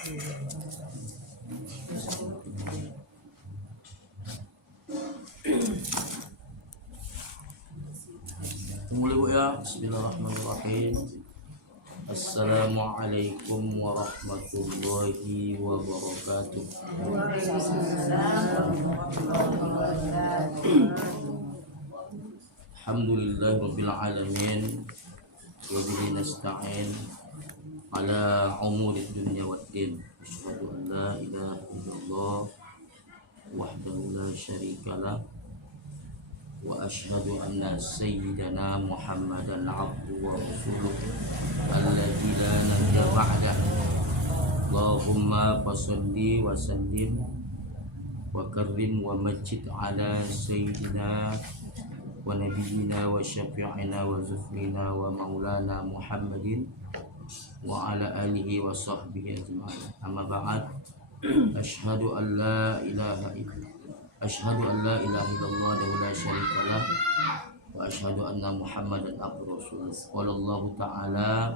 Mulai Bu ya. Bismillahirrahmanirrahim. Assalamualaikum warahmatullahi wabarakatuh. Alhamdulillahirabbil alamin. Wa bihi nasta'in ala umurid dunya waddin. Asyhadu an la ilaha illallah wahdahu la syarikalah wa asyhadu anna sayyidana Muhammadan abduhu wa rasuluh alladzi la nabiyya ba'dahu. Allahumma fasholli wa sallim wa karrim wa majid ala sayyidina wa nabiyyina wa syafi'ina wa zufrina wa maulana Muhammadin wa ala alihi wa sahbihi ajma'in. Amma ba'd. Asyhadu an la ilaha illallah wa la syarikalah wa asyhadu anna Muhammadan abduhu rasulullah. Wallahu ta'ala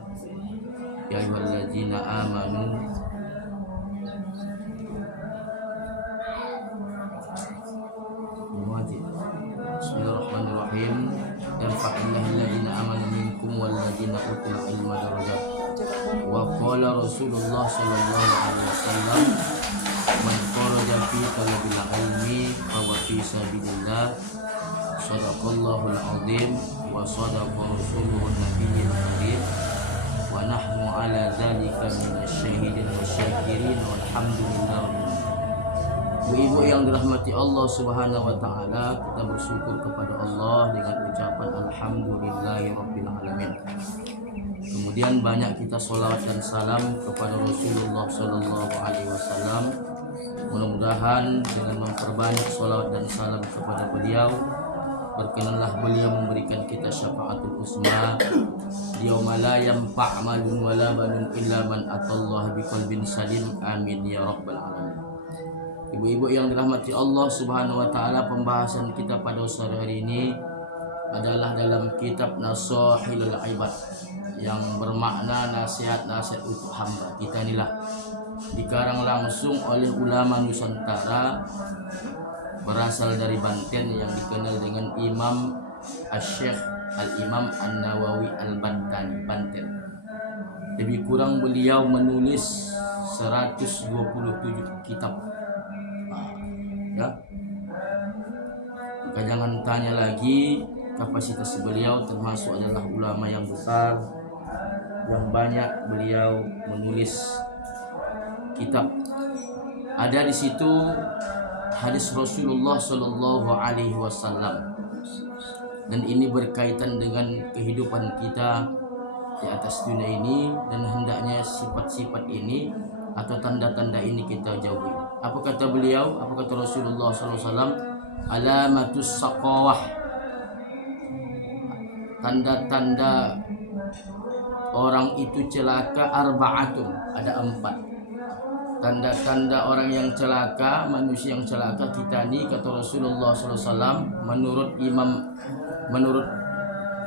ya ayyuhalladzina amanu Bismillahirrahmanirrahim. Yarfa'illahu alladzina amanu minkum walladzina utul ilma darajat. Wa qala Rasulullah sallallahu alaihi wasallam, man kharaja fi talabil ilmi fa huwa fi sabilillah. Shadaqallahul azim wa sadaqa rasuluhun nabiyyil karim. Wa nahnu ala dzalika minasyahidin wasyakirin walhamdulillah. Ibu-ibu yang dirahmati Allah Subhanahu wa taala, kita bersyukur kepada Allah dengan ucapan alhamdulillahirabbil alamin. Kemudian banyak kita sholawat dan salam kepada Rasulullah sallallahu alaihi wasallam. Mudah-mudahan dengan memperbanyak sholawat dan salam kepada beliau, berkenanlah beliau memberikan kita syafaatul uzma yauma la yanfa' malun wala banun illa man atallaha biqalbin salim. Amin ya rabbal alamin. Ibu-ibu yang dirahmati Allah Subhanahu wa taala, pembahasan kita pada sore hari ini adalah dalam kitab Nasahilul Ibad yang bermakna nasihat-nasihat untuk hamba. Kita inilah dikarang langsung oleh ulama Nusantara berasal dari Banten yang dikenal dengan Imam Asy-Syaikh Al-Imam An-Nawawi Al-Bantani, Banten. Lebih kurang beliau menulis 127 kitab. Ya, maka jangan tanya lagi, kapasitas beliau termasuk adalah ulama yang besar, yang banyak beliau menulis kitab. Ada di situ hadis Rasulullah Shallallahu Alaihi Wasallam, dan ini berkaitan dengan kehidupan kita di atas dunia ini, dan hendaknya sifat-sifat ini atau tanda-tanda ini kita jauhi. Apa kata beliau? Apa kata Rasulullah SAW? Alamatus saqawah, tanda-tanda orang itu celaka arba'atun, ada 4. Tanda-tanda orang yang celaka, manusia yang celaka kita ni, kata Rasulullah SAW, menurut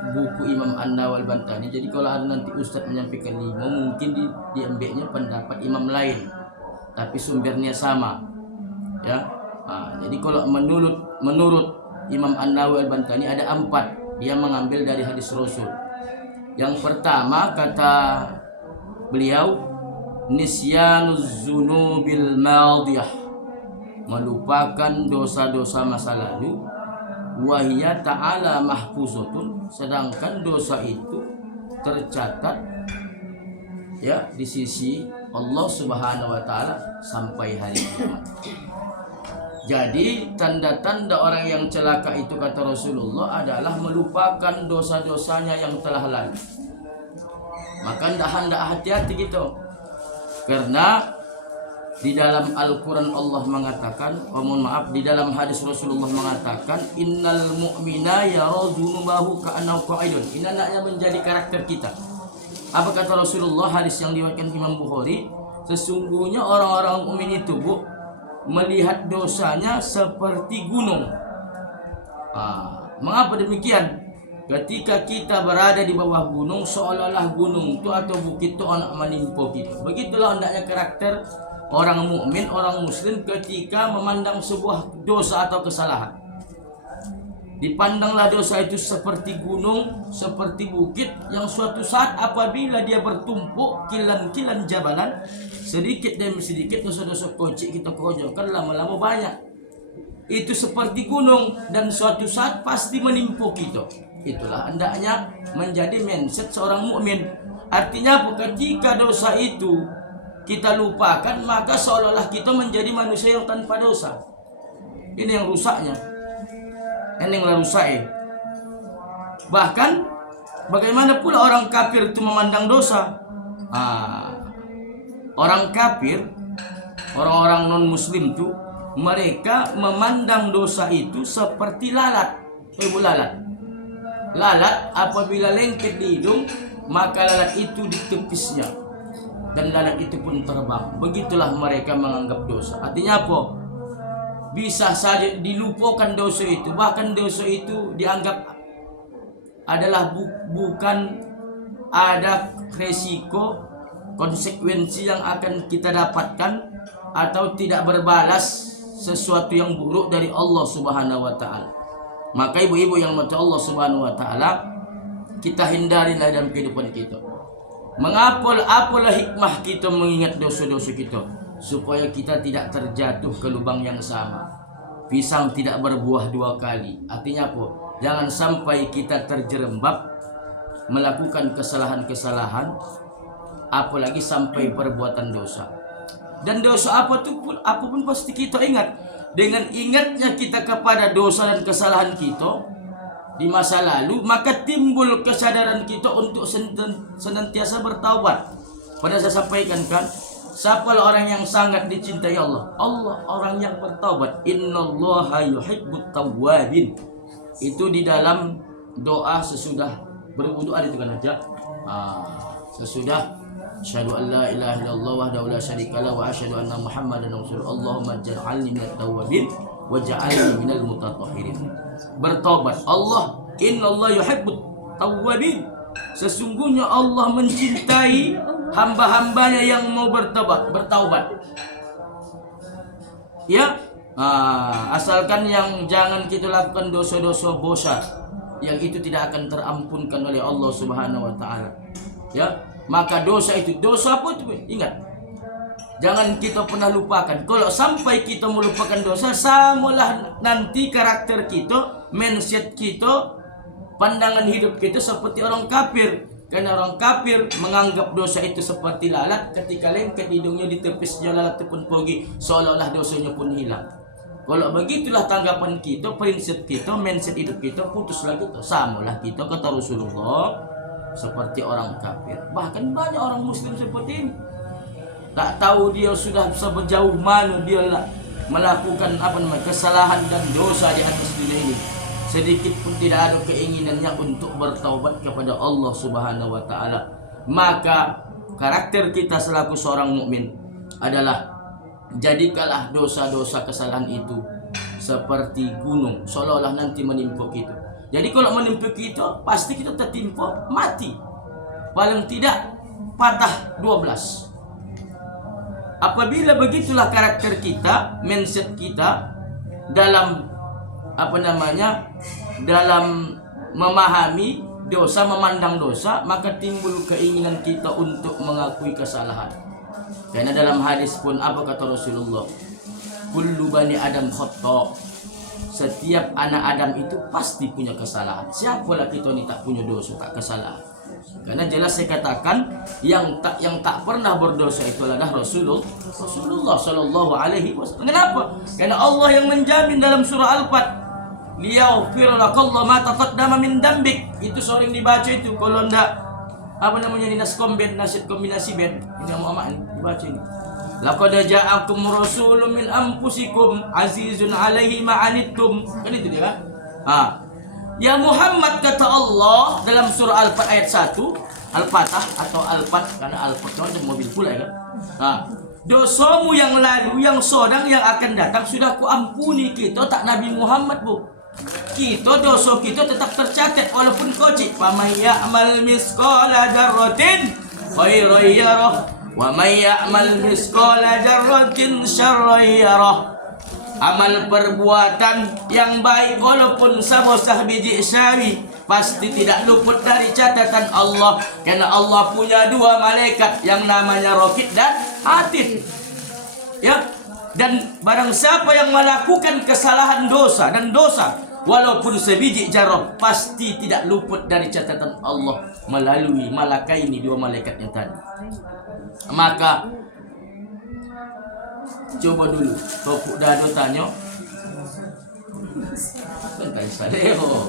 buku Imam An-Nawawi Al-Bantani. Jadi kalau ada nanti Ustaz menyampaikan 5, mungkin diambilnya pendapat imam lain, tapi sumbernya sama, ya. Jadi kalau menurut Imam An-Nawawi Al-Bantani ada 4, dia mengambil dari hadis Rasul. Yang pertama kata beliau, nisyanuz zunubil madiyah, melupakan dosa-dosa masa lalu. Wahiyya ta'ala mahfuzatun, sedangkan dosa itu tercatat ya di sisi Allah Subhanahu wa taala sampai hari kiamat. Jadi tanda-tanda orang yang celaka itu, kata Rasulullah, adalah melupakan dosa-dosanya yang telah lalu. Maka hendak hati-hati gitu. Karena di dalam Al-Quran Allah mengatakan, di dalam hadis Rasulullah mengatakan, innal mu'mina yara dzunubahu ka'annahu qa'idun. Ini anaknya menjadi karakter kita. Apa kata Rasulullah, hadis yang diriwayatkan Imam Bukhari, sesungguhnya orang-orang mukmin itu, Bu, melihat dosanya seperti gunung. Mengapa demikian? ketika kita berada di bawah gunung, seolah-olah gunung itu atau bukit itu anak menimpa kita. Begitulah hendaknya karakter orang mukmin, orang muslim ketika memandang sebuah dosa atau kesalahan. Dipandanglah dosa itu seperti gunung, seperti bukit yang suatu saat apabila dia bertumpuk kilan-kilan jabalan, sedikit demi sedikit dosa-dosa kecil kita kerjakan lama-lama banyak. Itu seperti gunung dan suatu saat pasti menimpa kita. Itulah hendaknya menjadi mindset seorang mukmin. Artinya ketika dosa itu kita lupakan, maka seolah-olah kita menjadi manusia yang tanpa dosa. Ini yang rusaknya. Ini yang rusaknya. Bahkan bagaimana pula orang kafir itu memandang dosa? Orang kafir, orang-orang non-muslim itu, mereka memandang dosa itu seperti lalat. Lalat apabila lengket di hidung, maka lalat itu di tepisnya dan lalat itu pun terbang. Begitulah mereka menganggap dosa. Artinya apa? Bisa saja dilupakan dosa itu, bahkan dosa itu dianggap adalah bukan ada resiko, konsekuensi yang akan kita dapatkan atau tidak berbalas sesuatu yang buruk dari Allah Subhanahu wa taala. Maka ibu-ibu yang mati Allah Subhanahu wa taala, kita hindarilah dalam kehidupan kita. Apalah hikmah kita mengingat dosa-dosa kita, supaya kita tidak terjatuh ke lubang yang sama. Pisang tidak berbuah dua kali. Artinya apa? Jangan sampai kita terjerembab melakukan kesalahan-kesalahan, apalagi sampai perbuatan dosa. Dan dosa apapun pasti kita ingat. Dengan ingatnya kita kepada dosa dan kesalahan kita di masa lalu, maka timbul kesadaran kita untuk senantiasa bertaubat. Pada saya sampaikan kan, siapalah orang yang sangat dicintai Allah? Allah orang yang bertaubat. Innallaha yuhibbut tawwabin. Itu di dalam doa sesudah berwudu ada itu kan aja. Sesudah asyhadu an la ilaha illallah wahdahu la syarikalah wa asyhadu anna muhammadan rasulullah. Allahumma ij'alni minat tawwabin waj'alni minal mutatahhirin. Bertobat. Allah, innallaha yuhibbut tawwabin. Sesungguhnya Allah mencintai hamba-hambanya yang mau bertaubat. Ya, asalkan yang jangan kita lakukan dosa-dosa bosan yang itu tidak akan terampunkan oleh Allah Subhanahu wa taala. Ya, maka dosa apa itu? Ingat. Jangan kita pernah lupakan. Kalau sampai kita melupakan dosa, samalah nanti karakter kita, mindset kita, pandangan hidup kita seperti orang kafir. Karena orang kafir menganggap dosa itu seperti lalat, ketika lengket hidungnya di tepisnya lalat itu pun pergi, seolah-olah dosanya pun hilang. Kalau begitulah tanggapan kita, prinsip kita, mindset hidup kita, putuslah kita. Samalah kita, kata Rasulullah, seperti orang kafir. Bahkan banyak orang muslim seperti ini. Tak tahu dia sudah sejauh mana dia melakukan kesalahan dan dosa di atas dunia ini. Sedikit pun tidak ada keinginannya untuk bertaubat kepada Allah Subhanahu wa taala. Maka karakter kita selaku seorang mukmin adalah jadikanlah dosa-dosa kesalahan itu seperti gunung, seolah-olah nanti menimpa kita. Jadi kalau menimpa kita, pasti kita tertimpa mati. Paling tidak patah 12. Apabila begitulah karakter kita, mindset kita dalam dalam memahami dosa, memandang dosa, maka timbul keinginan kita untuk mengakui kesalahan. Karena dalam hadis pun apa kata Rasulullah? Kullu bani Adam khata'. Setiap anak Adam itu pasti punya kesalahan. Siapalah kita ni tak punya dosa, tak kesalahan. Karena jelas saya katakan yang tak pernah berdosa itu adalah Rasulullah sallallahu alaihi wasallam. Kenapa? Karena Allah yang menjamin dalam surah Al-Fat, liyaghfir lakallahu ma taqaddama min dambik. Itu sering dibaca itu kalau ndak nasyid kombinasi band. Ini Muhammad dibaca ini. Laqad ja'akum rasulun min anfusikum azizun 'alaihi ma 'anittum. Kan itu dia kan? Ya Muhammad, kata Allah dalam surah Al-Fat ayat 1, Al-Fatah atau Al-Fat, karena Al-Fat itu mobil pula ya kan? Dosamu yang lalu, yang sedang, yang akan datang sudah kuampuni kita, tak Nabi Muhammad bu. kita, dosa kita tetap tercatat walaupun kecil. Wa may ya'mal misqala dzarratin khairan yarah wa may ya'mal misqala dzarratin syarran yarah. Amal perbuatan yang baik walaupun sebesar biji sawi pasti tidak luput dari catatan Allah, karena Allah punya dua malaikat yang namanya Raqib dan Atid. Ya, dan barang siapa yang melakukan kesalahan dosa dan dosa walaupun sebiji zarah pasti tidak luput dari catatan Allah melalui malakaini, dua malaikat yang tadi. Maka coba dulu Topuk Dado tanya tentang Saleo,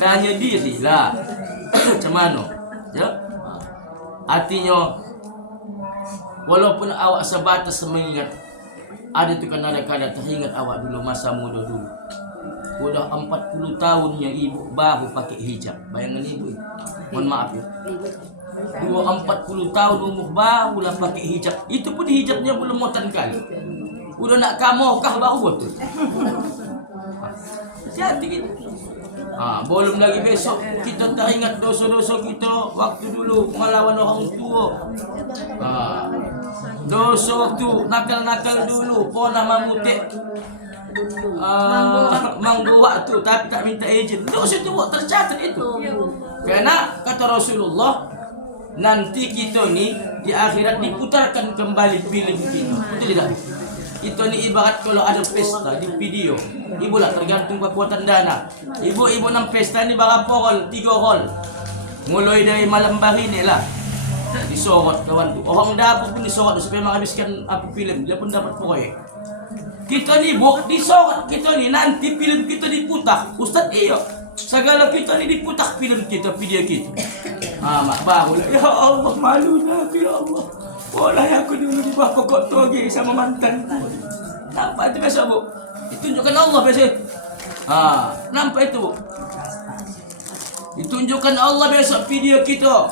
tanya diri lah macam mana ya. Artinya walaupun awak sebatas mengingat, ada tu kan ada kadang teringat awak dulu masa muda dulu. Udah 40 tahunnya ibu baru pakai hijab. Bayangan ibu. Mohon maaf ya. 40 tahun umur barulah pakai hijab. Itu pun hijabnya belum mutan kali. Udah nak kamokah baru betul. Hati gitu. Belum lagi besok kita teringat dosa-dosa kita waktu dulu melawan orang tua. Dosa waktu nakal-nakal dulu, nama mutik mangguak tu tapi tak minta izin. Dosa itu tercatat itu. Karena kata Rasulullah, nanti kita ni di akhirat diputarkan kembali film kita. Betul tidak? Kita ni ibarat kalau ada pesta di video. Ibu lah tergantung kekuatan dana. Ibu-ibu nang pesta ni berapa rol? 3 rol. Mulai dari malam hari ni lah disorot kawan tu. Orang dapur pun disorot supaya menghabiskan apa film. Dia pun dapat proyek. Kita ni disorot kita ni, nanti film kita diputar. Ustaz iya, segala kita ni diputar film kita, video kita. Mak baru lah. Ya Allah, malunya aku ya Allah. Boleh aku dulu di bawah pokok toge sama mantan. Nampak itu biasa bu? Ditunjukkan Allah biasa. Nampak itu? Ditunjukkan Allah besok video kita.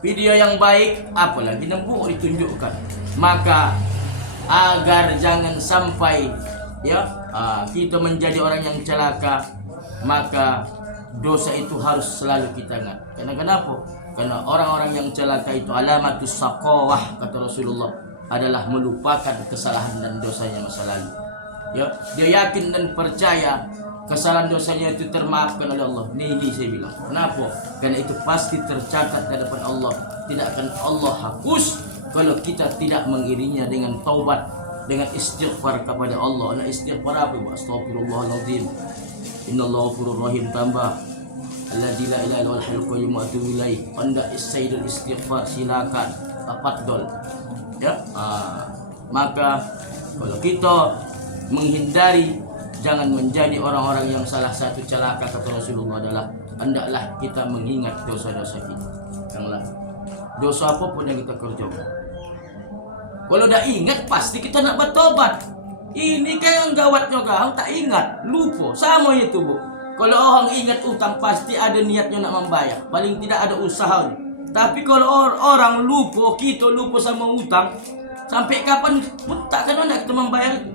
Video yang baik, apalagi nembuk ditunjukkan. Maka agar jangan sampai ya kita menjadi orang yang celaka, maka dosa itu harus selalu kita ingat. Karena kenapa? Karena orang-orang yang celaka itu alamatus saqawah, kata Rasulullah, adalah melupakan kesalahan dan dosanya masa lalu. Ya, dia yakin dan percaya kesalahan dosanya itu termaafkan oleh Allah. Ini saya bilang. Kenapa? Karena itu pasti tercatat di hadapan Allah. Tidak akan Allah hapus kalau kita tidak mengiringinya dengan taubat, dengan istighfar kepada Allah. Nah, istighfar apa? Astagfirullahaladzim. Innallaha ghafurur rahim, tambah alladzi la ilaha illa huwal hayyul qayyum wa atubu ilaih. Anda sayyidul istighfar, silakan tafadhol. Ya. Maka kalau kita menghindari jangan menjadi orang-orang yang salah satu celaka, kata Rasulullah adalah hendaklah kita mengingat dosa-dosa kita yang lalu. Dosa apapun yang kita kerjakan, kalau dah ingat pasti kita nak bertobat. Ini kan yang gawatnya kau tak ingat, lupa. Sama itu bu. Kalau orang ingat utang pasti ada niatnya nak membayar. Paling tidak ada usaha. Tapi kalau orang lupa, kita lupa sama utang, sampai kapan pun takkan nak kita membayar itu.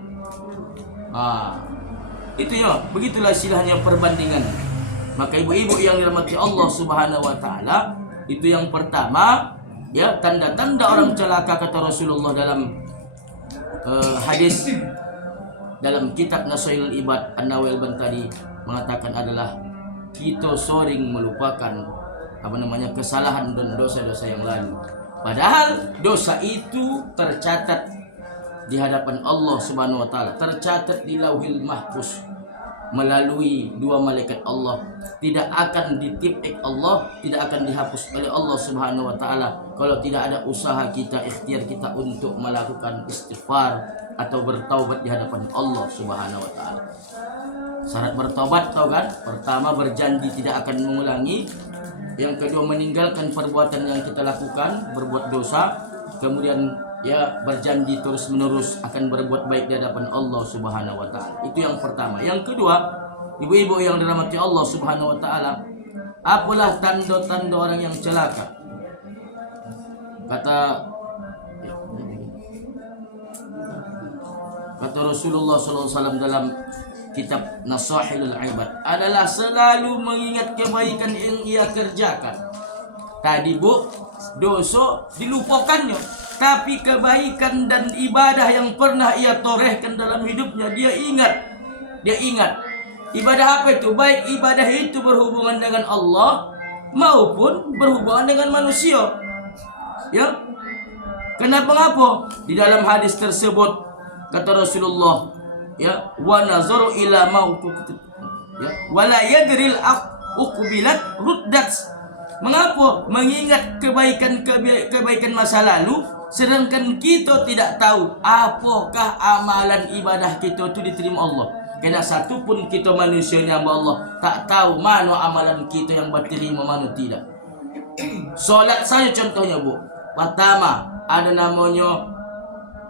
Itu ya, begitulah istilahnya perbandingan. Maka ibu-ibu yang dirahmati Allah Subhanahu wa taala, itu yang pertama, ya, tanda-tanda orang celaka kata Rasulullah dalam hadis dalam kitab Nasailul Ibad An-Nawail Bantari mengatakan adalah kita sering melupakan kesalahan dan dosa-dosa yang lalu. Padahal dosa itu tercatat di hadapan Allah Subhanahu wa taala, tercatat di Lauhil Mahfuz melalui dua malaikat Allah. Tidak akan ditipik Allah, tidak akan dihapus oleh Allah Subhanahu wa taala kalau tidak ada usaha kita, ikhtiar kita untuk melakukan istighfar atau bertaubat di hadapan Allah Subhanahu wa taala. Syarat bertobat tahu kan? Pertama, berjanji tidak akan mengulangi. Yang kedua, meninggalkan perbuatan yang kita lakukan, berbuat dosa. Kemudian ya berjanji terus menerus akan berbuat baik di hadapan Allah Subhanahu wa taala. Itu yang pertama. Yang kedua, ibu-ibu yang dirahmati Allah Subhanahu wa taala, apalah tanda-tanda orang yang celaka? Kata Rasulullah SAW dalam kitab Nasahilul Ibad adalah selalu mengingat kebaikan yang ia kerjakan. Tadi Bu, dosa dilupakannya, tapi kebaikan dan ibadah yang pernah ia torehkan dalam hidupnya dia ingat. Ibadah apa itu? Baik ibadah itu berhubungan dengan Allah maupun berhubungan dengan manusia. Ya. Kenapa? Di dalam hadis tersebut kata Rasulullah, ya, wa nazaru ila ya, wala yadril uqbilat ruddat. Mengapa? Mengingat kebaikan masa lalu, sedangkan kita tidak tahu apakah amalan ibadah kita itu diterima Allah. Karena satu pun kita manusia yang Allah tak tahu mana amalan kita yang diterima, mana tidak. Solat saya contohnya Bu, pertama ada namanya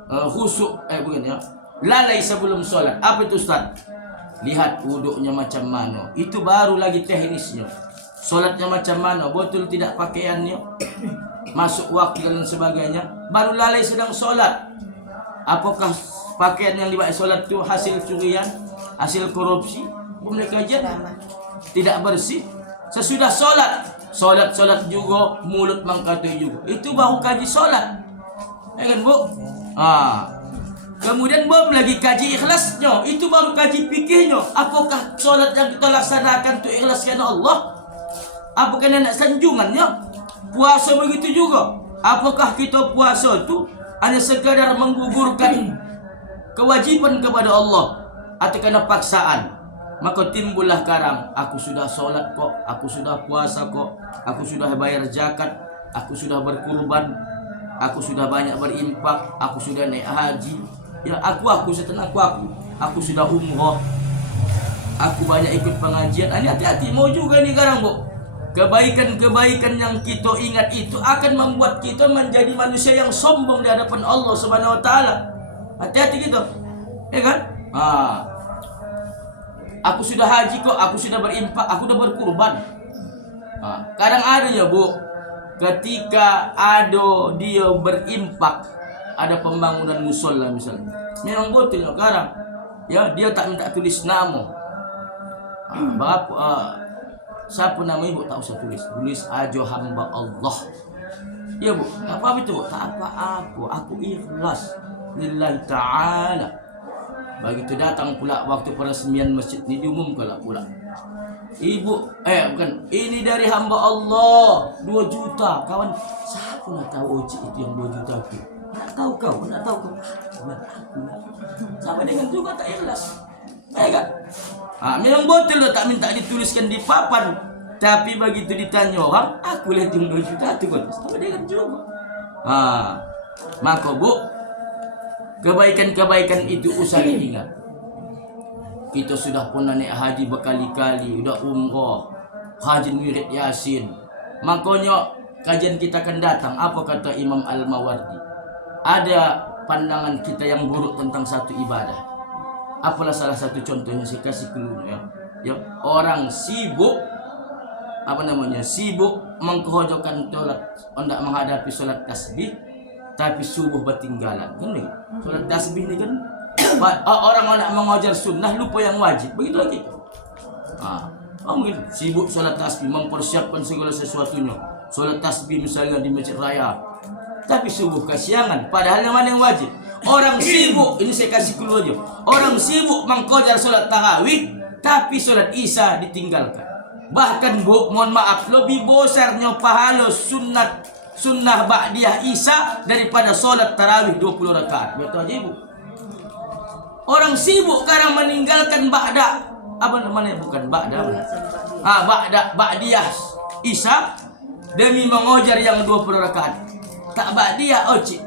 khusyuk, bukan ya, lalai sebelum solat. Apa itu Ustaz? Lihat wuduknya macam mana, itu baru lagi teknisnya. Solatnya macam mana, betul tidak pakaiannya, masuk waktu dan sebagainya, baru lalai sedang solat. Apakah pakaian yang dipakai solat itu hasil curian, hasil korupsi, boleh kajian, tidak bersih. Sesudah solat juga mulut mengkatai juga, itu baru kaji solat, ya kan Bu? Kemudian belum lagi kaji ikhlasnya, itu baru kaji fikihnya. Apakah solat yang kita laksanakan itu ikhlas karena Allah? Apakah nak sanjungannya? Puasa begitu juga. Apakah kita puasa itu hanya sekadar menggugurkan kewajiban kepada Allah atau karena paksaan? Maka timbullah karang, aku sudah solat kok, aku sudah puasa kok, aku sudah bayar zakat, aku sudah berkurban, aku sudah banyak berinfak, aku sudah naik haji. Ya aku setelah aku sudah umroh, aku banyak ikut pengajian. Ini hati-hati mau juga nih sekarang Bu. Kebaikan-kebaikan yang kita ingat itu akan membuat kita menjadi manusia yang sombong di hadapan Allah Subhanahu wa taala. Hati-hati gitu. Ya kan? Aku sudah haji kok, aku sudah berinfak, aku sudah berkurban. Kadang ada ya Bu, ketika ada dia berinfak, ada pembangunan musola misalnya, memang betul ya sekarang, ya dia tak minta tulis nama. Siapa nama ibu tak usah tulis aja hamba Allah. Ya Bu, apa itu Bu? Tak apa-apa, aku ikhlas lillahi ta'ala. Begitu datang pula waktu peresmian masjid ini diumumkan pula, ini dari hamba Allah 2 juta. Kawan, siapa nak tahu Oci itu yang 2 juta itu? Nak tahu kau. Sama dengan juga tak ikhlas, ya kan? Memang betul tak minta dituliskan di papan, tapi begitu ditanya orang, aku lihat yang 2 juta itu kan, sama dengan juga. Maka Bu, kebaikan-kebaikan itu usah diingat. Kita sudah pernah naik haji berkali-kali, sudah umrah, haji wirid Yasin. Makanya kajian kita akan datang. Apa kata Imam Al-Mawardi? Ada pandangan kita yang buruk tentang satu ibadah. Apalah salah satu contohnya, saya kasih clue ya. Orang sibuk sibuk mengkehojokan sholat, hendak menghadapi sholat tasbih, tapi subuh bertinggalan. Kan nih, sholat tasbih ini kan orang nak mengajar sunnah lupa yang wajib. Begitu lagi. Mungkin sibuk sholat tasbih, mempersiapkan segala sesuatunya. Sholat tasbih misalnya di masjid raya, tapi subuh kesiangan. Padahal yang mana yang wajib? Orang sibuk, ini saya kasih clue aja. Orang sibuk mengkojar sholat tarawih, tapi sholat isya ditinggalkan. Bahkan Bu, mohon maaf, lebih besarnya pahala sunnah ba'diyah isya daripada sholat tarawih 20 rakaat. Betul aja Ibu. Orang sibuk sekarang meninggalkan ba'diyah isya demi mengojar yang 20 rakaat. Tak ba'diyah oci.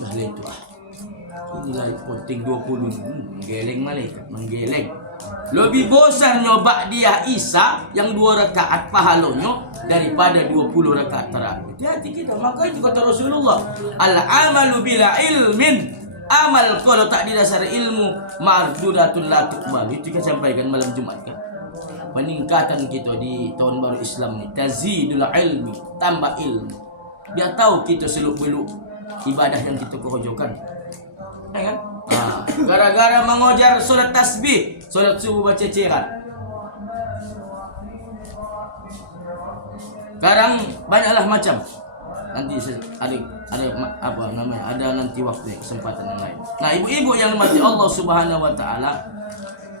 Dah itu inilah penting 20. Menggeleng malaikat, menggeleng. Lebih besarnya ba'diyah isya yang 2 rakaat pahalanya daripada 20 rakaat tarawih. Hati-hati kita. Maka itu kata Rasulullah, al-amalu bila ilmin, amal kalau tak didasari ilmu mardudatun la tuqbal. Itu kita sampaikan malam Jumat kan. Peningkatan kita di tahun baru Islam ni, tazidul ilmi, tambah ilmu. Dia tahu kita seluk-beluk ibadah yang kita kerojokan. Ya kan? Gara-gara mengojar solat tasbih, Solat subuh baca ceceran. Sekarang banyaklah macam. Nanti ada apa namanya? Ada nanti waktu kesempatan yang lain. Nah, ibu-ibu yang mati Allah Subhanahu wa taala,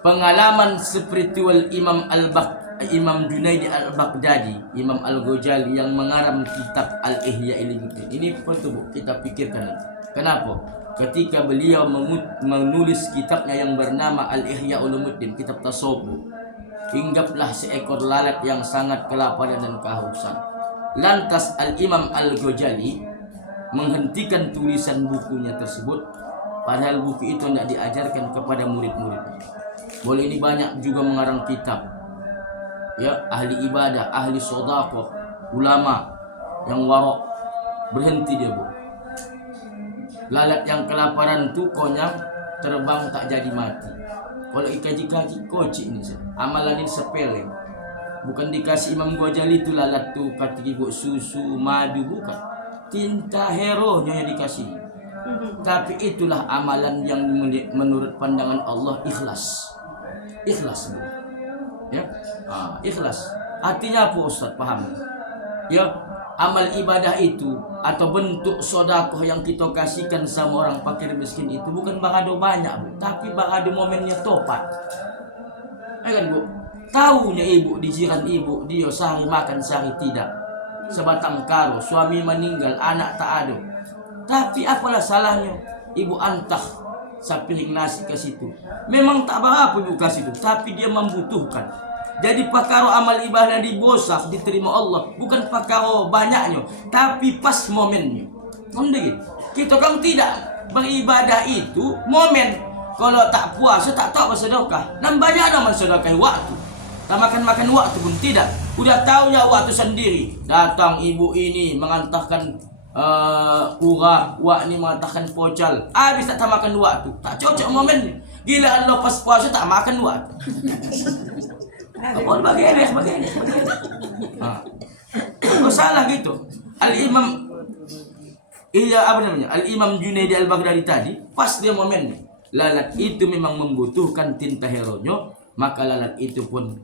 pengalaman spiritual Imam Junaidi Al-Baghdadi, Imam Al-Ghazali yang mengarang kitab Al-Ihya Ulumuddin. Ini perlu kita pikirkan. Kenapa? Ketika beliau menulis kitabnya yang bernama Al-Ihya Ulumuddin, kitab tasawuf, hinggaplah seekor lalat yang sangat kelaparan dan kehausan. Lantas Al-Imam Al-Ghazali menghentikan tulisan bukunya tersebut, padahal buku itu tidak diajarkan kepada murid-muridnya. Boleh ini banyak juga mengarang kitab, ya, ahli ibadah, ahli sedekah, ulama yang warok, berhenti dia, Bu. Lalat yang kelaparan tuh konyang, terbang tak jadi mati. Kalau dikaji-kaji kocik ini, amalan ini sepele. Bukan dikasih Imam Ghazali itu lalat tuh kata ibu susu, madu, bukan. Tinta hero-nya yang dikasih. Tapi itulah amalan yang menurut pandangan Allah ikhlas. Ikhlas, Bu. Ya, ikhlas. Artinya apa, Ustaz? Paham? Ya, amal ibadah itu atau bentuk sedekah yang kita kasihkan sama orang fakir miskin itu bukan bagado banyak, Bu, tapi bagado momennya topat. Ya kan, Bu? Tahunya ibu di jiran ibu, dia sehari makan sehari tidak, sebatang karo, suami meninggal, anak tak ada. Tapi apalah salahnya ibu antah sepiring nasi ke situ. Memang tak berapa ibu kasih itu, tapi dia membutuhkan. Jadi pakaro amal ibadah dibosak diterima Allah, bukan pakaro banyaknya, tapi pas momennya. Mending kita kan tidak beribadah itu momen. Kalau tak puasa tak tahu bersedekah. Dan banyak nama sedekah waktu. Tak makan waktu pun tidak. Udah tahu ya waktu sendiri. Datang ibu ini mengantarkan wak ni mengatakan pocal. Habis tak makan waktu. Tak cocok momennya. Gila Allah pas puasa tak makan waktu. Apa bagaimana? Kok salah gitu. Al-Imam Junaidi Al-Baghdadi tadi pas dia momennya. Lalat itu memang membutuhkan tinta hero-nya, maka lalat itu pun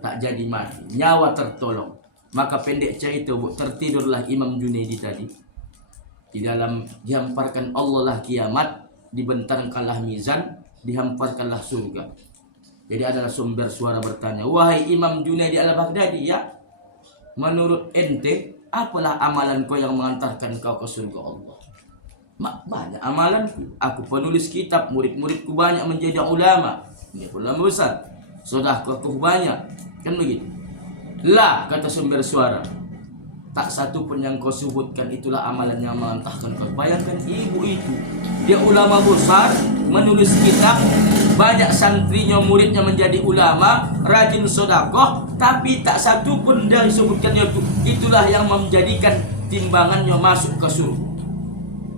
tak jadi mati, nyawa tertolong. Maka pendek cerita, Bu, tertidurlah Imam Junaidi tadi. Di dalam dihamparkan Allah lah kiamat, dibentangkanlah mizan, dihamparkanlah surga. Jadi adalah sumber suara bertanya, wahai Imam Junaidi Al-Baghdadi, ya, menurut ente, apalah amalan kau yang mengantarkan kau ke surga Allah? Banyak amalanku. Aku penulis kitab, murid-muridku banyak menjadi ulama. Ini ulama besar. Sedekahku banyak. Kan begitu? Lah, kata sumber suara, tak satu pun yang kau sebutkan itulah amalan yang mengantarkan kau. Bayangkan ibu itu, dia ulama besar, menulis kitab, banyak santrinya, muridnya menjadi ulama, rajin sedekah, tapi tak satu pun dari sebutkannya itu. Itulah yang menjadikan timbangannya masuk ke surga.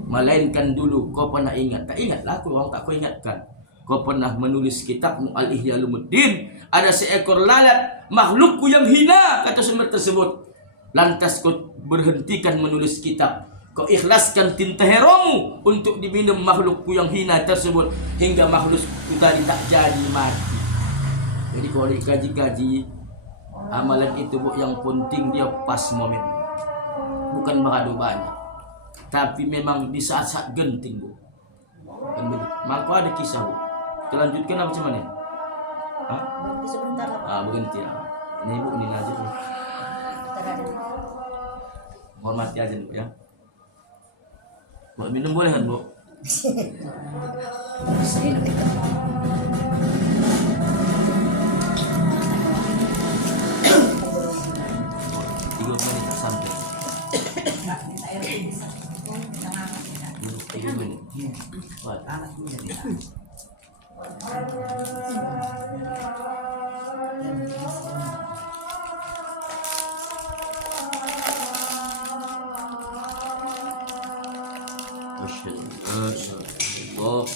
Melainkan dulu kau pernah ingat, tak ingatlah aku, orang tak kau ingatkan. Kau pernah menulis kitab Al-Ihya Ulumuddin, ada seekor lalat, makhlukku yang hina, kata sumber tersebut. Lantas kau berhentikan menulis kitab, kau ikhlaskan tinta heromu untuk diminum makhlukku yang hina tersebut, hingga makhlukku tadi tak jadi mati. Jadi kalau dikaji-kaji amalan itu, Bu, yang penting dia pas momen, bukan beradu banyak, tapi memang di saat-saat genting, Bu. Kan begitu. Maka ada kisah, Bu. Kita lanjutkan apa macam mana? Berhenti sebentar lah. Berhenti lah. Ini Bu, ini lanjut, Bu. Hormati aja, Bu, ya. Buat minum boleh kan, Bu? Sampai 3 menit. Masya-Allah.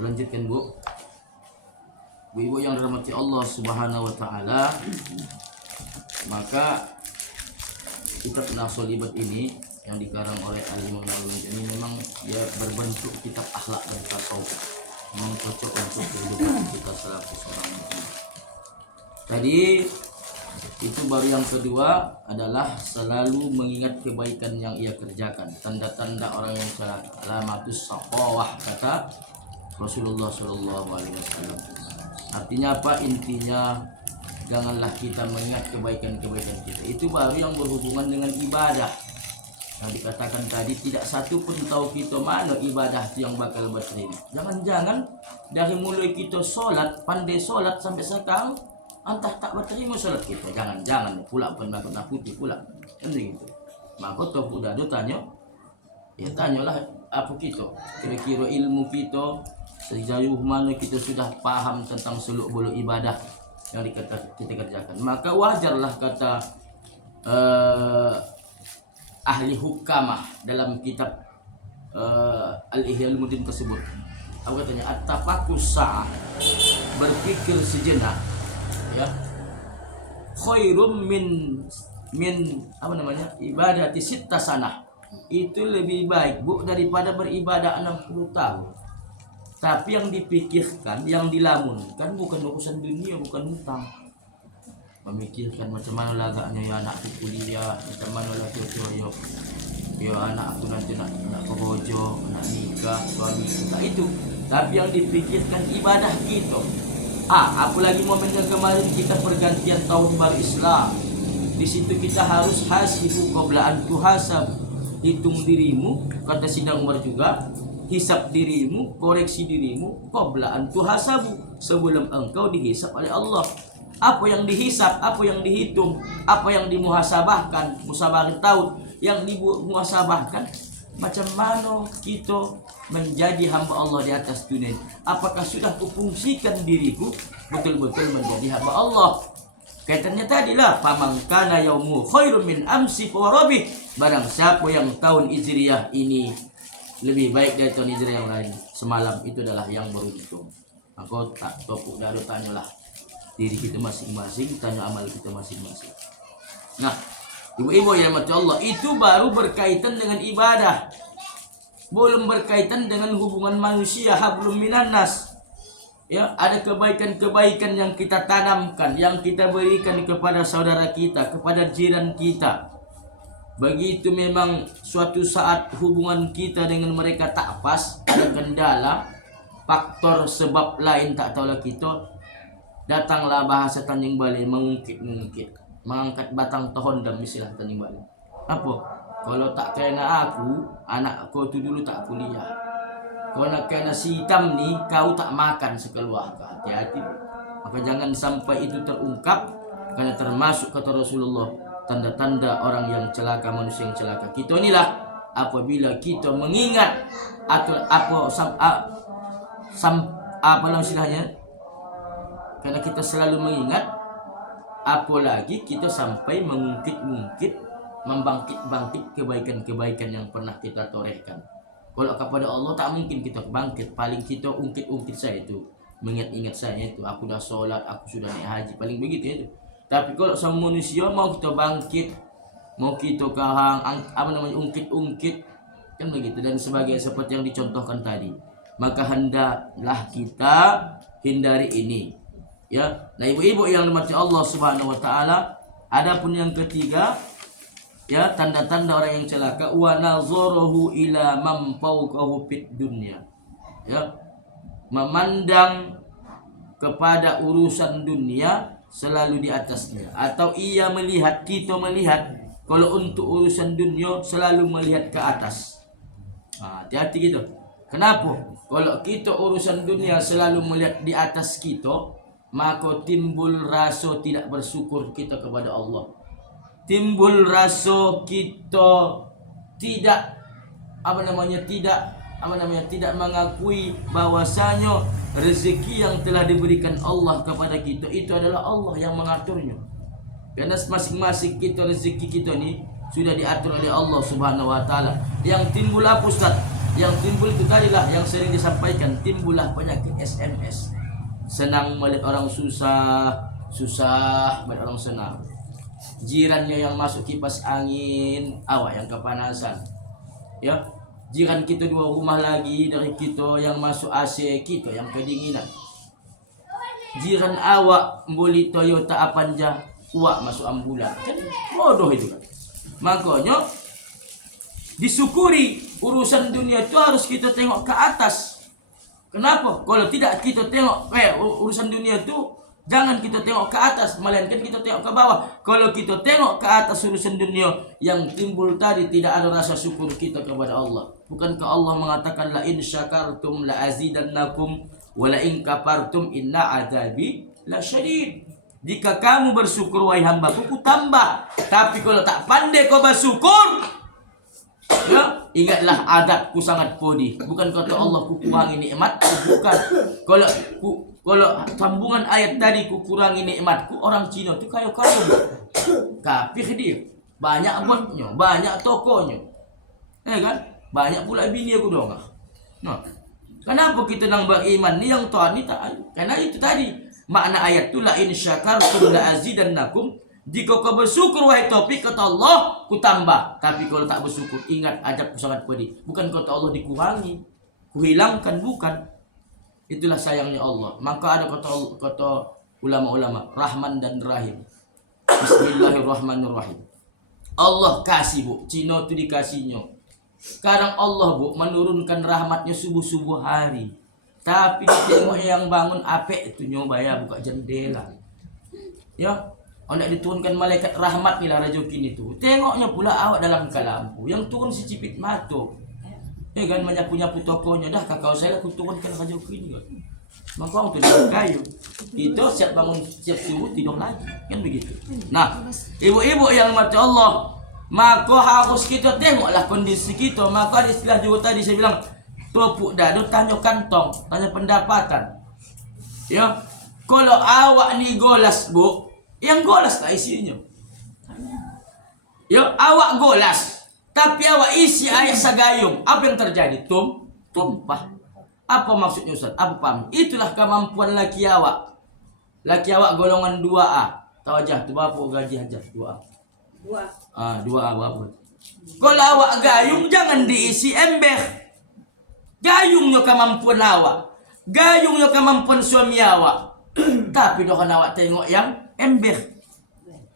Lanjutkan Bu. Bu-ibu yang dirahmati Allah Subhanahu wa taala, maka kitab Nashul-Ibad ini yang dikarang oleh Al-Imam Nawawi ini memang dia berbentuk kitab akhlak dan tasawuf, memang cocok untuk kehidupan kita selaku seorang muslim. Tadi itu baru yang kedua adalah selalu mengingat kebaikan yang ia kerjakan. Tanda-tanda orang yang salamatus saqawah kata Rasulullah SAW. Artinya apa? Intinya janganlah kita mengingat kebaikan-kebaikan kita. Itu baru yang berhubungan dengan ibadah. Yang dikatakan tadi tidak satu pun tahu kita mana ibadah yang bakal berterima. Jangan-jangan dari mulai kita solat, pandai solat sampai sekarang entah tak berterima solat kita. Jangan-jangan pula pun nakut-nakuti pula. Kan begitu. Maka toh udah tanya. Ya tanyalah apa kita. Kira-kira ilmu kita sejauh mana kita sudah paham tentang seluk-beluk ibadah yang kita kerjakan. Maka wajarlah kata ahli hukamah dalam kitab Al-Ihya Ulumuddin tersebut. Apa katanya? At-tafakkus sa'ah, berpikir sejenak, ya, khairum min apa namanya? Ibadati sitta sanah. Itu lebih baik Bu daripada beribadah 60 tahun. Tapi yang dipikirkan, yang dilamunkan bukan urusan dunia, bukan hutang. Memikirkan macam mana lagaknya ya anakku kuliah, macam mana lagi ya anak aku nanti nak kerojo, nak nikah, suami kita itu. Tapi yang dipikirkan ibadah kita. Apalagi momen yang kemarin kita pergantian tahun baru Islam. Di situ kita harus hasibu qabla an tuhasab. Hitung dirimu, kata Sidang Umar juga. Hisap dirimu, koreksi dirimu qabla an tuhasabu, sebelum engkau dihisap oleh Allah. Apa yang dihisap, apa yang dihitung, apa yang dimuhasabahkan, musabah tahun yang dimuhasabahkan, macam mana kita menjadi hamba Allah di atas dunia. Apakah sudah kupungsikan diriku betul-betul menjadi hamba Allah? Kaitannya tadilah faman kana yaumu khairum min amsi fa rabbih. Barang siapa yang tahun Hijriah ini lebih baik dari tahun Hijriah yang lain, semalam itu adalah yang beruntung. Aku tak topuk daru, tanyalah diri kita masing-masing, tanya amal kita masing-masing. Nah, ibu-ibu yang mati Allah, itu baru berkaitan dengan ibadah, belum berkaitan dengan hubungan manusia, hablum minan nas. Ya, ada kebaikan-kebaikan yang kita tanamkan, yang kita berikan kepada saudara kita, kepada jiran kita. Begitu memang suatu saat hubungan kita dengan mereka tak pas, ada kendala, faktor sebab lain tak tahulah kita, datanglah bahasa Tanjung Bali mengungkit, mengangkat batang pohon dan istilah Tanjung Bali. Apa? Kalau tak kena aku, anakku tu dulu tak kuliah. Kalau nak kena si hitam ni, kau tak makan sekeluarga. Hati-hati. Maka jangan sampai itu terungkap, karena termasuk kata Rasulullah, tanda-tanda orang yang celaka, manusia yang celaka. Kita inilah apabila kita mengingat atau apa istilahnya, karena kita selalu mengingat, apalagi kita sampai mengungkit-ungkit, membangkit-bangkit kebaikan-kebaikan yang pernah kita torehkan. Kalau kepada Allah tak mungkin kita bangkit, paling kita ungkit-ungkit saya itu, mengingat-ingat saya itu, aku dah solat, aku sudah naik haji, paling begitu itu. Tapi kalau sama manusia mau kita bangkit, mau kita ungkit-ungkit, kan begitu, dan sebagai seperti yang dicontohkan tadi. Maka hendaklah kita hindari ini. Ya, nah ibu-ibu yang dimati Allah Subhanahu wa taala, adapun yang ketiga, ya, tanda-tanda orang yang celaka, wa nazarahu ila man fawqahu fid dunya. Ya, memandang kepada urusan dunia selalu di atasnya, atau ia melihat, kita melihat kalau untuk urusan dunia selalu melihat ke atas. Nah, hati-hati gitu. Kenapa? Kalau kita urusan dunia selalu melihat di atas kita, maka timbul rasa tidak bersyukur kita kepada Allah. Timbul rasa kita tidak tidak mengakui bahwasanya rezeki yang telah diberikan Allah kepada kita itu adalah Allah yang mengaturnya. Karena masing-masing kita rezeki kita ni sudah diatur oleh Allah Subhanahu wa taala. Yang timbul apa, Ustaz? Yang timbul itu tadilah yang sering disampaikan, timbullah penyakit SMS. Senang melihat orang susah, susah melihat orang senang. Jirannya yang masuk kipas angin, awak yang kepanasan. Ya, jiran kita 2 rumah lagi dari kita yang masuk AC, kita yang kedinginan. Jiran awak beli Toyota Avanza, awak masuk ambulan. Kan bodoh itu kan. Makanya disyukuri urusan dunia itu harus kita tengok ke atas. Kenapa? Kalau tidak kita tengok urusan dunia itu jangan kita tengok ke atas, melainkan kita tengok ke bawah. Kalau kita tengok ke atas urusan dunia, yang timbul tadi tidak ada rasa syukur kita kepada Allah. Bukankah Allah mengatakan la in syakartum la azidannakum wa la in kafartum inna adzabi lasyadid. Jika kamu bersyukur wahai hambaku, ku tambah. Tapi kalau tak pandai kau bersyukur, ya, ingatlah adabku sangat pedih. Bukan kata Allah ku kurangi nikmat, bukan. Kalau sambungan ayat tadi ku kurangi nikmatku, orang Cina tu kaya-kaya. Kafir dia. Banyak botnya, banyak tokonya. Kan? Banyak pula bini aku dong. Nah, kenapa kita nang beriman ni yang Tuhan ni tak? Karena itu tadi. Makna ayat tu la in syakartum la azidannakum. Jika kau bersyukur wahai Taufik, kata Allah, ku tambah. Tapi kalau tak bersyukur, ingat adabku sangat pedih. Bukan kata Allah dikurangi, ku hilangkan, bukan. Itulah sayangnya Allah. Maka ada kata ulama-ulama, Rahman dan Rahim. Bismillahirrahmanirrahim. Allah kasih, Bu. Cina tu dikasihnya. Sekarang Allah, Bu, menurunkan rahmatnya subuh-subuh hari. Tapi tengok yang bangun apek itu nyobaya buka jendela. Ya, nak diturunkan malaikat rahmat ni lah rezeki itu. Tengoknya pula awak dalam lampu. Yang turun si cipit mata. Kan menyapu-nyapu tokonya. Dah kakao saya aku turunkan rezeki ni. Maka orang tu dah kayu. Kita siap bangun, siap subuh tidur lagi. Kan begitu. Nah, ibu-ibu yang mati Allah, maka harus kita tengoklah kondisi kita. Maka ada istilah juga tadi saya bilang, topuk dadu tanya kantong, tanya pendapatan. Ya, kalau awak ni golas, Bu, yang golas tak isinya. Ya, awak golas, tapi awak isi air sagayung. Apa yang terjadi? Tumpah. Apa maksudnya, Ustaz? Apa paham? Itulah kemampuan laki awak. Laki awak golongan 2A. Tahu aja tu berapa gaji aja 2A. 2A berapa? Kalau awak gayung jangan diisi ember. Gayungnya kemampuan awak, gayungnya kemampuan suami awak. Tapi dokan awak tengok yang ember.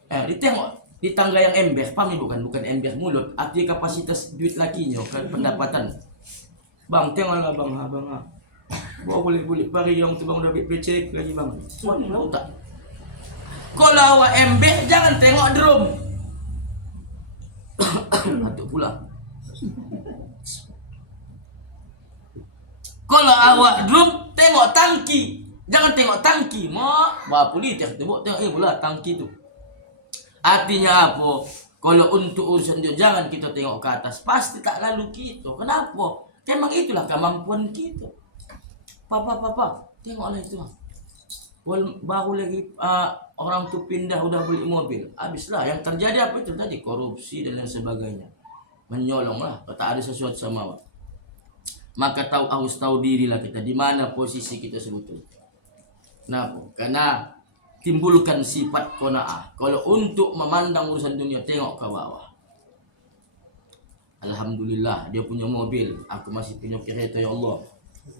Ditengok di tangga yang ember, paham bukan ember mulut. Artinya kapasitas duit lakinya, kan pendapatan. Bang, tengoklah bang, abang. Bawa boleh pari yang tu bang udah becek lagi bang. Suami tahu tak? Kalau awak ember jangan tengok drum. Batuk pula. Kalau awak drum, tengok tangki. Jangan tengok tangki. Mak, berapa liter tengok pula tangki tu. Artinya apa? Kalau untuk urusan dia, jangan kita tengok ke atas. Pasti tak lalu kita. Kenapa? Memang itulah kemampuan kita. Papa, tengoklah itu. Baru lagi orang tu pindah udah beli mobil. Habislah. Yang terjadi apa itu tadi? Korupsi dan lain sebagainya. Menyolonglah. Kalau tak ada sesuatu sama awak. Maka harus tahu dirilah kita di mana posisi kita sebetulnya. Kenapa? Karena timbulkan sifat qanaah. Kalau untuk memandang urusan dunia, tengok ke bawah. Alhamdulillah, dia punya mobil, aku masih punya kereta ya Allah.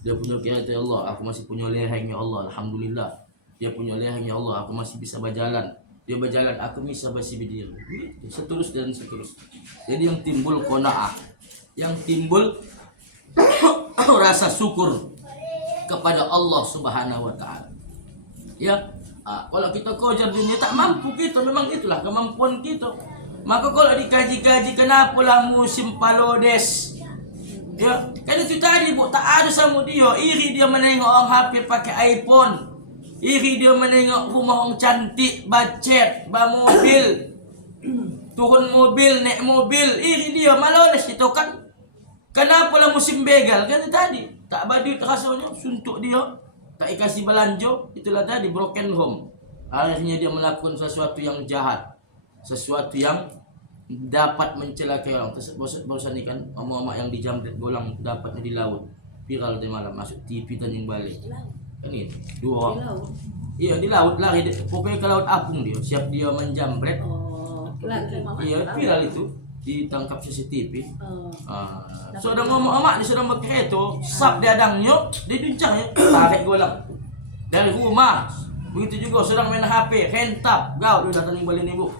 Dia punya kereta ya Allah, aku masih punya lereng ya Allah. Alhamdulillah. Dia punya leher, ya Allah, aku masih bisa berjalan. Dia berjalan, aku bisa masih berdiri. Seterus dan seterus. Jadi yang timbul qanaah, yang timbul rasa syukur kepada Allah Subhanahu wa taala. Ya, kalau kita kejar dunia tak mampu kita, memang itulah kemampuan kita. Maka kalau dikaji-kaji kenapalah musim palodes. Ya, kan itu tadi Bu, tak ada sama dia. Iri dia menengok orang HP pakai iPhone. Iri dia menengok rumah orang cantik, bacet, mobil. Turun mobil, naik mobil. Iri dia malodes itu kan. Kenapa lah musim begal? Kan itu tadi. Tak badu rasanya suntuk dia. Tak dikasih belanja. Itulah tadi broken home. Akhirnya dia melakukan sesuatu yang jahat. Sesuatu yang dapat mencelakai orang. Barusan ini kan mama-mama yang dijamret golang dapatnya di laut, viral di malam, masuk TV Tanjung Balai kan ini 2 orang. Iya di laut lari, pokoknya ke laut apung dia, siap dia menjamret. Iya viral itu, ditangkap CCTV. Sudah mama-mama dia sudah pakai itu sap diadangnya, dia duncang ya, tarik golang dari rumah. Begitu juga sedang main HP, hentap, gau dia datang Balai nih Bu.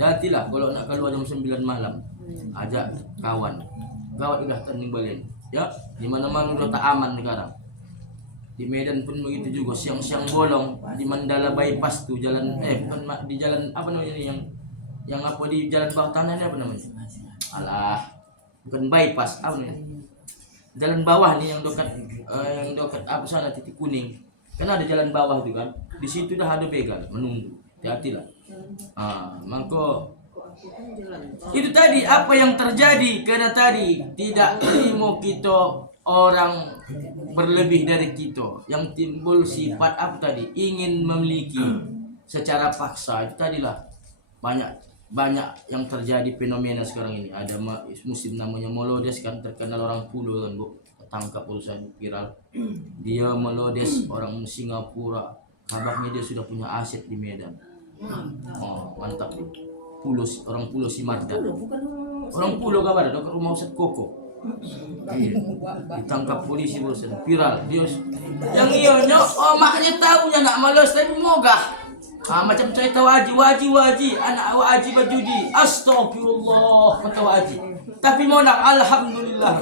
Jadilah kalau nak keluar jam 9 malam, ajak kawan. Gawat udah tanding balen. Ya, di mana-mana udah tak aman sekarang. Di Medan pun begitu juga, siang-siang bolong di Mandala bypass tuh jalan bukan di jalan apa namanya ini yang apa di jalan bawah tanah ini apa namanya? Alah, bukan bypass, apa namanya? Jalan bawah nih yang dekat apa sana titik kuning. Kan ada jalan bawah itu kan. Di situ dah ada begal menunggu. Hati-hatilah. Maka itu tadi apa yang terjadi karena tadi tidak terima kita orang berlebih dari kita, yang timbul sifat apa tadi ingin memiliki secara paksa. Itu tadilah banyak yang terjadi fenomena sekarang ini. Ada musim namanya melodes kan, terkenal orang Pulau kan Bu, tangkap urusan viral. Dia melodes orang Singapura, kabarnya dia sudah punya aset di Medan. Mantap nih. Orang Pulau Simardan. Orang Pulau kabar dekat rumah Ustaz Koko. Ditangkap polisi bosan, viral. Dia yang ionya maknya tahunya nak malas tapi mogah. Macam cerita waji anak waji berjudi. Astagfirullah kata waji. Tapi mau nak alhamdulillah.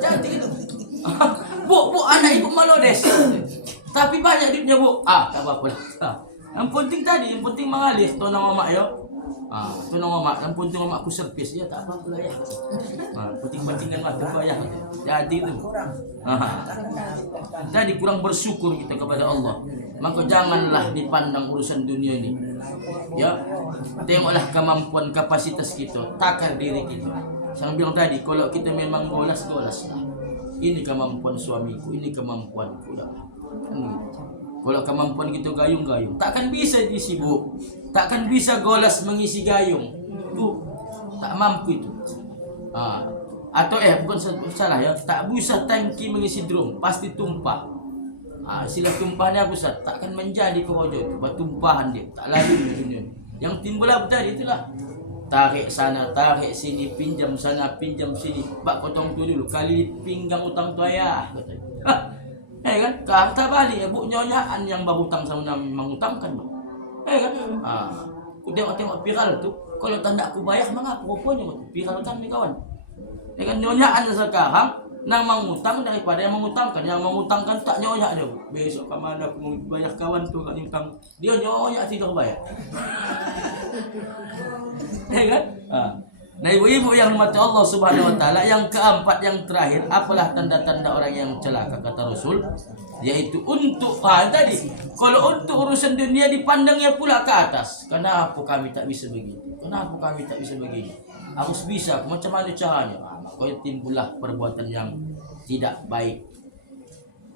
Jadi itu. Bu anak ibu malodes. Tapi banyak duitnya Bu. Tak apa-apa. Yang penting tadi, yang penting mengalir tuh nama mak ya. Tuh nama mak, yang penting mama aku servis ya tak apa-apa lah ya. Penting-pentingan mah tuh ya. Jadi itu. Jadi kurang bersyukur kita kepada Allah. Maka janganlah dipandang urusan dunia ini. Ya. Tengoklah kemampuan kapasitas kita, takar diri kita. Saya bilang tadi, kalau kita memang golas lah. Ini kemampuan suamiku, ini kemampuanku dah. Kalau kemampuan kita gayung-gayung, takkan bisa disibuk, takkan bisa golas mengisi gayung. Itu tak mampu itu. Atau bukan salah ya, tak bisa tangki mengisi drum, pasti tumpah. Sila tumpahnya pusat, takkan menjadi kewajib, bertumpahan dia, tak lalu di dunia. Yang timbul apa tadi itulah. Tarik sana, tarik sini, pinjam sana, pinjam sini. Bak potong tu dulu, kali pinggang utang tu ayah. Kan? Kata balik Bu nyonyaan yang berhutang sama mengutangkan Bu. Kan? Aku tengok viral tu. Kalau tanda aku bayar mengapa rupanya viral kan ni kawan. Kan nyonyaan sekarang nang mengutang daripada yang mengutangkan. Yang mengutangkan tak nyonya dia. Besok ke mana aku mau bayar kawan tu kat utang. Dia nyonya tidak bayar. Kan? Nah ibu-ibu yang mati Allah Subhanahu wa taala, yang keempat yang terakhir, apalah tanda-tanda orang yang celaka kata Rasul, yaitu untuk tadi kalau untuk urusan dunia dipandangnya pula ke atas. Kenapa kami tak bisa begini? Kenapa kami tak bisa begini? Harus bisa, macam mana caranya? Maka timbullah perbuatan yang tidak baik.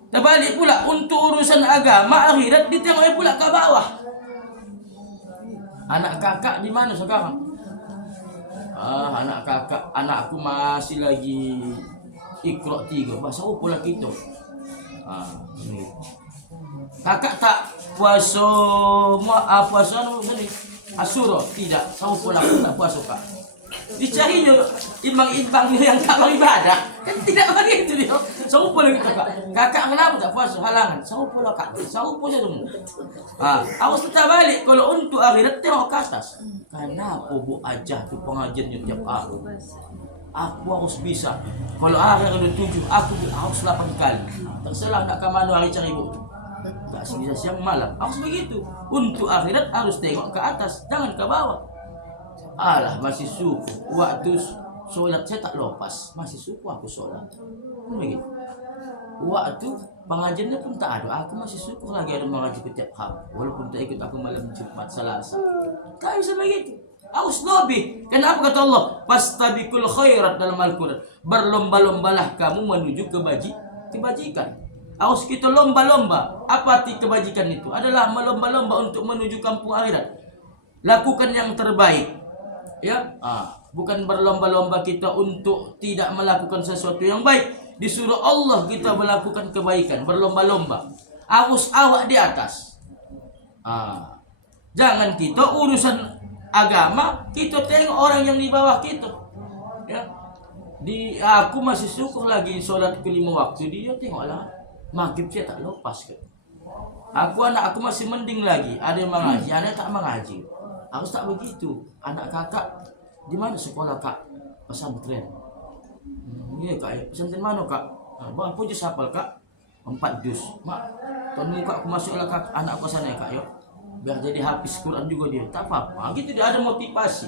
Terbalik pula untuk urusan agama akhirat ditengoknya pula ke bawah. Anak kakak di mana sekarang? Anak kakak, anakku masih lagi Iqra 3. Bahasa apa lah kita? Ini. Kakak tak puasa puasa ni Asyura tidak. Sama pula aku tak puasa kak. dicarinya imbang-imbangnya yang tak beribadah. Kan tidak begitu dia. Saupo lagi kakak. Kakak kenapa tak puasa halangan? Saupo lah kak. Saupo saja semua. Awas kita balik. Kalau untuk akhirat tengok ke atas. Kenapa bu ajah tu pengajiannya tiap hari? Aku harus bisa. Kalau akhirat ada 7, aku harus 8 kali. Terserah nak ke mana hari cari ibu. Tak bisa siang malam. Harus begitu. Untuk akhirat harus tengok ke atas, jangan ke bawah. Alah masih suku. Waktu solat saya tak lepas. Masih suku aku solat. Begitu. Waktu pengajiannya pun tak ada. Aku masih suku lagi ada mengaji setiap hari. Walaupun tak ikut aku malam Jumat Selasa. Tak bisa begitu. Harus lebih. Kenapa kata Allah? Fastabiqul khairat dalam Al-Quran. Berlomba-lombalah kamu menuju kebajikan. Harus kita lomba-lomba. Apa arti kebajikan itu? Adalah melomba-lomba untuk menuju kampung akhirat. Lakukan yang terbaik. Ya, bukan berlomba-lomba kita untuk tidak melakukan sesuatu yang baik. Disuruh Allah kita melakukan kebaikan, berlomba-lomba. Harus awak di atas. Jangan kita urusan agama kita tengok orang yang di bawah kita. Ya. Aku masih syukur lagi sholat ke 5 waktu, dia tengoklah maghrib saya tak lepas ke. Anak aku masih mending lagi, ada yang mengaji, anak tak mengaji. Harus tak begitu. Anak kakak di mana sekolah kak? Pesantren. Iya kak, ya. Pesantren mana kak? Berapa juz hafal kak? 4 juz. Mak, tahun muka aku masuklah kak, anak aku sana ya kak, yuk. Biar jadi hafiz Quran juga dia. Tak apa-apa. Gitu dia ada motivasi.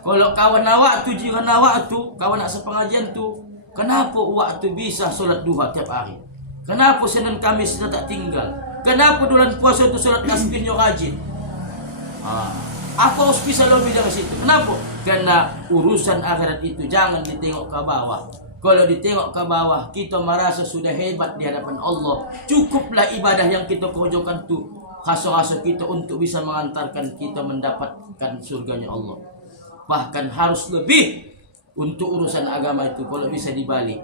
Kalau kawan awak tu, jiran awak tu, kawan nak sepengajian tu, kenapa waktu bisa solat duha tiap hari? Kenapa Senin Kamis kita tak tinggal? Kenapa bulan puasa tu solat tasbih yang rajin? Aku harus bisa lebih dari situ. Kenapa? Karena urusan akhirat itu jangan ditengok ke bawah. Kalau ditengok ke bawah, kita merasa sudah hebat di hadapan Allah. Cukuplah ibadah yang kita kerjakan tu. Hasil-hasil kita untuk bisa mengantarkan kita mendapatkan surganya Allah. Bahkan harus lebih untuk urusan agama itu. Kalau bisa dibalik,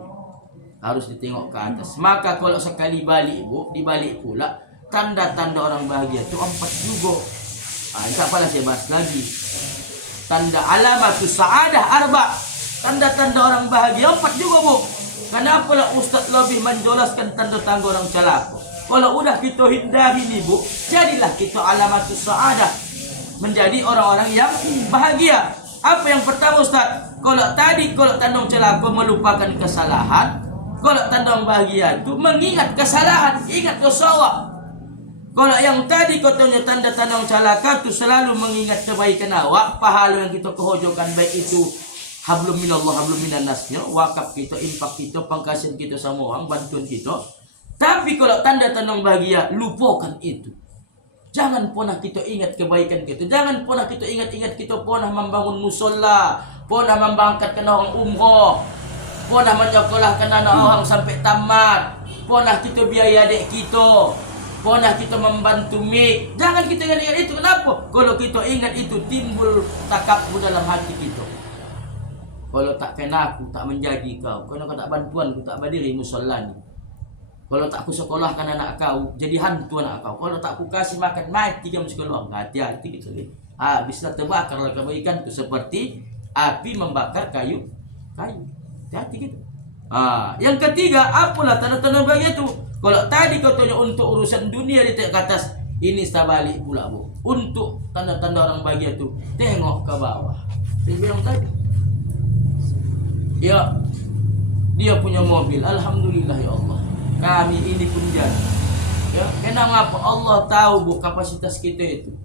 harus ditengok ke atas. Maka kalau sekali balik bu, dibalik pula tanda-tanda orang bahagia itu 4 juga. Tak apalah saya bahas lagi. Tanda alamatus sa'adah arba. Tanda-tanda orang bahagia 4 juga bu. Kenapa lah Ustaz lebih menjelaskan tanda-tanda orang celaka? Kalau udah kita hindari nih bu, jadilah kita alamatus sa'adah, menjadi orang-orang yang bahagia. Apa yang pertama Ustaz? Kalau tanda orang celaka melupakan kesalahan. Kalau tanda orang bahagia itu mengingat kesalahan, ingat dosa. Kalau yang tadi katanya tanda-tanda orang celaka itu selalu mengingat kebaikan awak, pahala yang kita kehojokan baik itu hablum minallah, hablum minannas, wakaf kita, infak kita, pangkasihan kita sama orang, bantuan kita. Tapi kalau tanda-tanda bahagia, lupakan itu. Jangan pernah kita ingat kebaikan kita. Jangan pernah kita ingat-ingat kita pernah membangun musola, pernah membangkitkan orang umroh, pernah menyekolahkan anak orang sampai tamat, pernah kita biaya adik kita, pernah kita membantu mik. Jangan kita ingat itu. Kenapa? Kalau kita ingat itu, timbul takabur dalam hati kita. Kalau tak kena aku, tak menjadi kau. Kalau kau tak bantuan, aku tak berdiri musola ni. Kalau tak aku sekolahkan anak kau, jadi hantu anak kau. Kalau tak aku kasih makan, mati kamu sekolah. Hati-hati gitu. Habislah terbakarlah kebaikan itu seperti api membakar kayu. Hati-hati gitu. Yang ketiga, apalah tanda-tanda bahagia itu? Kalau tadi katanya untuk urusan dunia di atas, ini sebalik pula bu. Untuk tanda-tanda orang bahagia itu, tengok ke bawah. Saya bilang tadi. Ya, dia punya mobil. Alhamdulillah ya Allah. Kami ini pun jadi. Ya, kenapa Allah tahu bu kapasitas kita itu.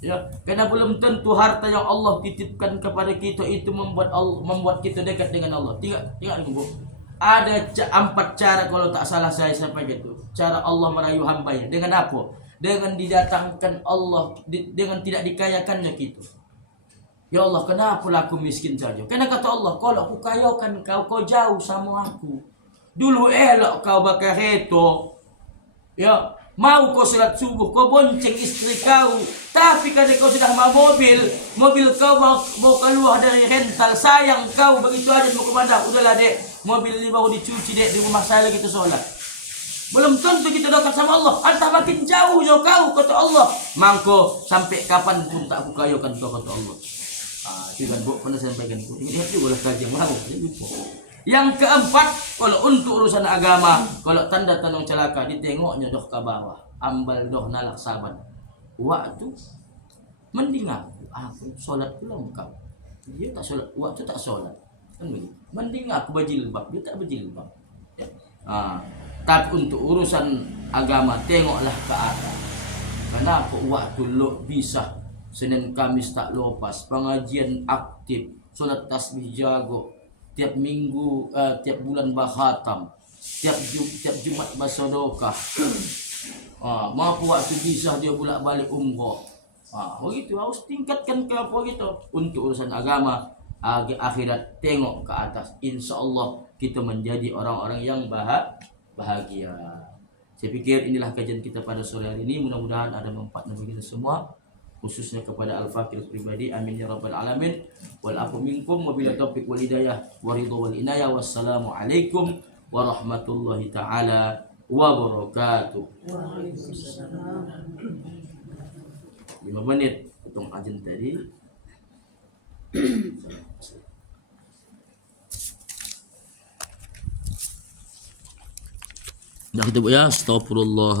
Ya, karena belum tentu harta yang Allah titipkan kepada kita itu membuat kita dekat dengan Allah. Tengok bu. Ada 4 cara kalau tak salah saya sampai gitu. Cara Allah merayu hambanya. Dengan apa? Dengan didatangkan Allah, dengan tidak dikayakannya kita. Ya Allah, kenapa aku miskin saja? Karena kata Allah, kalau aku kayakan kau jauh sama aku. Dulu elok kau bakar heto. Ya, mau kau salat subuh, kau bonceng istri kau. Tapi kalau kau sudah mau mobil kau mau keluar dari rental, sayang kau begitu aja mau kemana? Udahlah dek, mobil ini mau dicuci dek, di rumah saya lagi tu sholat. Belum tentu kita dekat sama Allah. Entah makin jauh kau kata Allah. Mangko sampai kapan pun tak aku kayakan kau kata Allah. Itu kan Bu pernah sampaikan itu. Ini juga lah kajian lalu. Yang keempat, kalau untuk urusan agama, kalau tanda tandang celaka ditengoknya doh ke bawah, ambal doh nalak saban. Waktu mending aku sholat lengkap. Dia tak sholat, waktu tak sholat. Kan begitu. Mending aku berjilbab, dia tak berjilbab. Ya. Tapi untuk urusan agama tengoklah ke atas. Kenapa waktu lo bisa Senin Kamis tak lepas, pengajian aktif, sholat tasbih jago, tiap minggu, tiap bulan bahatam, tiap Jumat basodokah. Mampu waktu bisa dia bolak balik umroh. Begitu harus tingkatkan ke apa gitu untuk urusan agama. Akhirat tengok ke atas, insya Allah kita menjadi orang-orang yang bahagia. Saya pikir inilah kajian kita pada sore hari ini. Mudah-mudahan ada manfaatnya bagi kita semua, khususnya kepada Al-Fakir pribadi. Amin ya rabbal alamin. Wal afu minkum wabila taufiq wal hidayah wa ridha wal inayah. Wassalamualaikum warahmatullahi taala wabarakatuh. 5 menit hitung ajen tadi. Dah kita buat ya, astagfirullah.